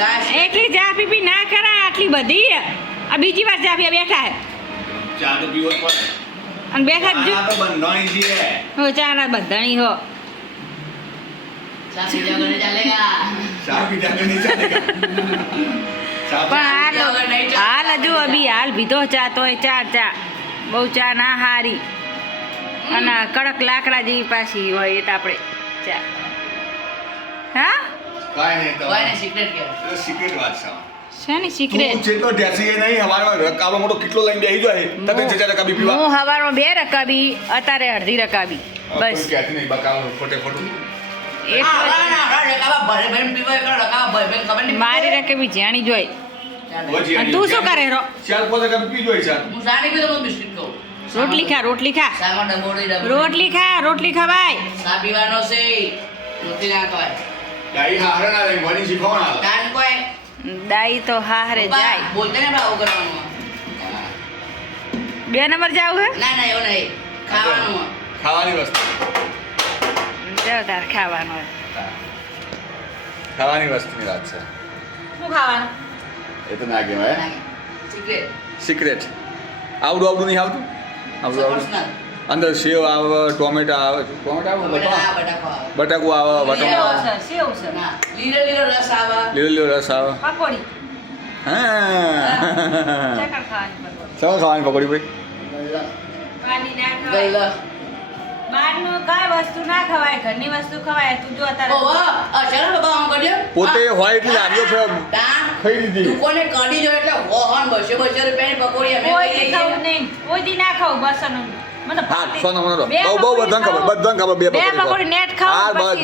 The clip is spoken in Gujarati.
એકલી ચા પીપી ના કરાય આટલી બધી આ બીજી વાર ચા પીવા બેઠા હે ચા તો પીવો જ પડે અને બેઠા જ ચા તો બંધાણી છે હો ચા ના બંધાણી હો ચા પીધા વગર નહીં ચાલેગા પણ હાલ હજુ અભી હાલ પીધો ચા તોય ચા બહુ ચા ના હારી અને કડક લાકડા જેવી પાછી હોય એ તો આપણે ચા હા કાઈ નહીં તો સિક્રેટ વાત છે શેની સિક્રેટ તું જેટલો ઢેસી ગઈ નહીં હવારમાં રકાબો મોટો કેટલો લઈને બેહી જાય તને જજા રકાબી પીવા હું હવારમાં 2 રકાબી અત્યારે અડધી રકાબી બસ કહેતી નહીં બકાવ ફોટે ફોટું મારી રકાબી જાણી જોઈ અને તું શું કરે રો ચાલ પોતે કભી પી જોઈ ચાલ રોટલી ખા રોટલી ખા રોટલી ખા ભાઈ ગાઈ હારે ના રે વણી શીખવાના દાઈ તો હારે જાય બોલતે ને ભાવ કરવાનું 2 નંબર જાવ હે ના એવું નહીં ખાવાનું ખાવાની વસ્તુ જાવ તાર ખાવાનું ખાવાની વસ્તુની વાત છે શું ખાવાનું એ તો ના કહેવાય સિક્રેટ સિક્રેટ આવડું નહીં આવતું આવડું અંદર સેવ આવે ટોમેટો આવે બટાકું આવે વટાણા સેવ છે ના લીલો રસ આવે લીલો રસ આવે પકોડી હા ચકર ખાવાની પકોડી શું ખાવાની પકોડી ભાઈ પાણી ના ખવાય બહારનું કાંઈ વસ્તુ ના ખવાય ઘરની વસ્તુ ખવાય તું જો અત્યારે ચાલો બાબા આમ કરજો પોતે હોય એટલી લાગ્યો છે ખાઈ લીધી દુકોને કડી જો એટલે હોન 200 રૂપિયાની પકોડી અમે કોઈ દી ખાવું નહીં કોઈ દી ના ખાવું બસ મને હા સોનો મને બહુ બધાને ખબર બે પકોડી નેટ ખાવું બસ